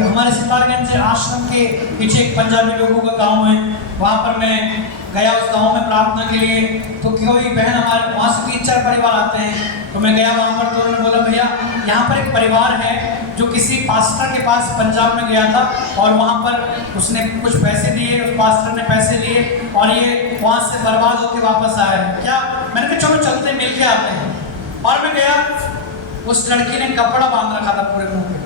हमारे सितारगंज आश्रम के पीछे एक पंजाबी लोगों का गांव है, वहाँ पर मैं गया उस गांव में प्रार्थना के लिए। तो कोई बहन हमारे वहाँ से 3-4 परिवार आते हैं, तो मैं गया वहाँ पर। तो उन्होंने बोला भैया यहाँ पर एक परिवार है जो किसी पास्टर के पास पंजाब में गया था और वहाँ पर उसने कुछ पैसे दिए, उस पास्टर ने पैसे लिए और ये वहाँ से बर्बाद होकर वापस आया है। क्या? मैंने कहा चलो चलते मिल के आते हैं। और मैं गया, उस लड़की ने कपड़ा बांध रखा था पूरे मुंह पे।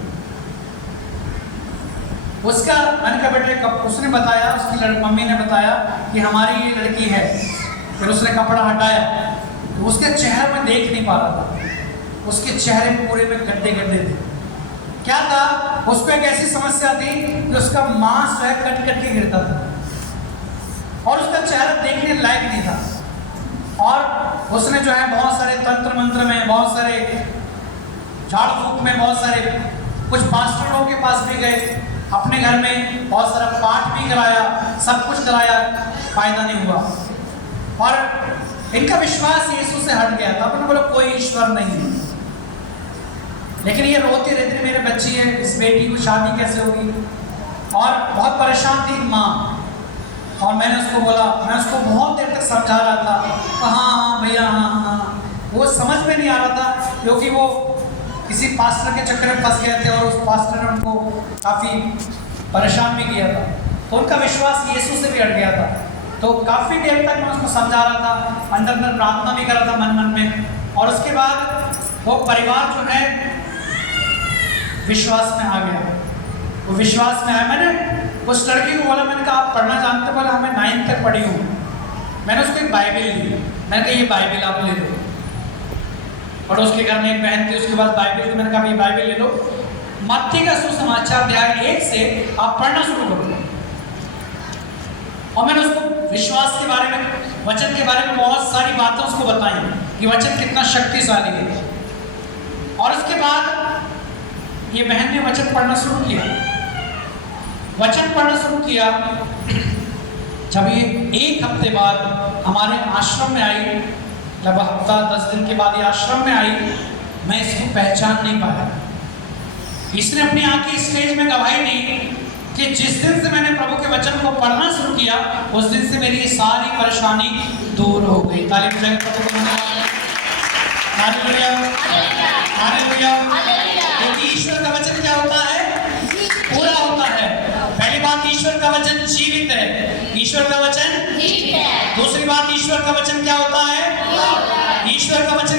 उसका मैंने कहा बेटे उसने बताया, उसकी मम्मी ने बताया कि हमारी ये लड़की है। फिर उसने कपड़ा हटाया तो उसके चेहरे में देख नहीं पा रहा था, उसके चेहरे पूरे में गड्ढे गड्ढे थे। क्या था? उसको एक ऐसी समस्या थी कि उसका मांस जो है कट कट के गिरता था और उसका चेहरा देखने लायक नहीं था। और उसने जो है बहुत सारे तंत्र मंत्र में, बहुत सारे झाड़ फूक में, बहुत सारे कुछ पास्टरों के पास भी गए, अपने घर में बहुत सारा पाठ भी कराया, सब कुछ कराया, फायदा नहीं हुआ। और इनका विश्वास यीशु से हट गया था। उन्होंने बोला कोई ईश्वर नहीं है। लेकिन ये रोती रहती है, मेरे बच्ची है, इस बेटी को शादी कैसे होगी? और बहुत परेशान थी माँ। और मैंने उसको बोला, मैं उसको बहुत देर तक समझा रहा था, हाँ भैया हाँ। वो समझ में नहीं आ रहा था क्योंकि वो किसी पास्टर के चक्कर में फंस गए थे और उस पास्टर ने उनको काफ़ी परेशान भी किया था। तो उनका विश्वास यीशु से भी हट गया था। तो काफ़ी देर तक मैं उसको समझा रहा था, अंदर अंदर प्रार्थना भी कर रहा था मन मन में। और उसके बाद वो परिवार जो है विश्वास में आ गया। वो विश्वास में आया। मैंने उस लड़की को बोला, मैंने कहा आप पढ़ना जानते हो? बोला हाँ मैं 9th तक पढ़ी हूँ। मैंने उसको एक बाइबल ली, मैंने कहा ये बाइबल आप ले लो। और उसके घर में एक बहन थी, उसके बाद बाइबल थी, मैंने कहा ये बाइबल ले लो, मत्ती का सुसमाचार अध्याय 1 से आप पढ़ना शुरू करो। और मैंने उसको विश्वास के बारे में, वचन के बारे में बहुत सारी बातें उसको बताई कि वचन कितना शक्तिशाली है। और उसके बाद ये बहन ने वचन पढ़ना शुरू किया। वचन पढ़ना शुरू किया। जब ये 1 हफ्ते बाद हमारे आश्रम में आई, लगभग हफ्ता 10 दिन के बाद ये आश्रम में आई, मैं इसको पहचान नहीं पाया। इसने अपनी आंखें स्टेज में गवाही दी कि जिस दिन से मैंने प्रभु के वचन को पढ़ना शुरू किया उस दिन से मेरी सारी परेशानी दूर हो गई। ताली बजाएं प्रभु को धन्यवाद। Hallelujah, hallelujah. क्योंकि ईश्वर का वचन क्या होता है? पूरा होता है। पहली बात, ईश्वर का वचन जीवित है। ईश्वर का वचन जीवित है। दूसरी बात, ईश्वर का वचन क्या होता है? ईश्वर का वचन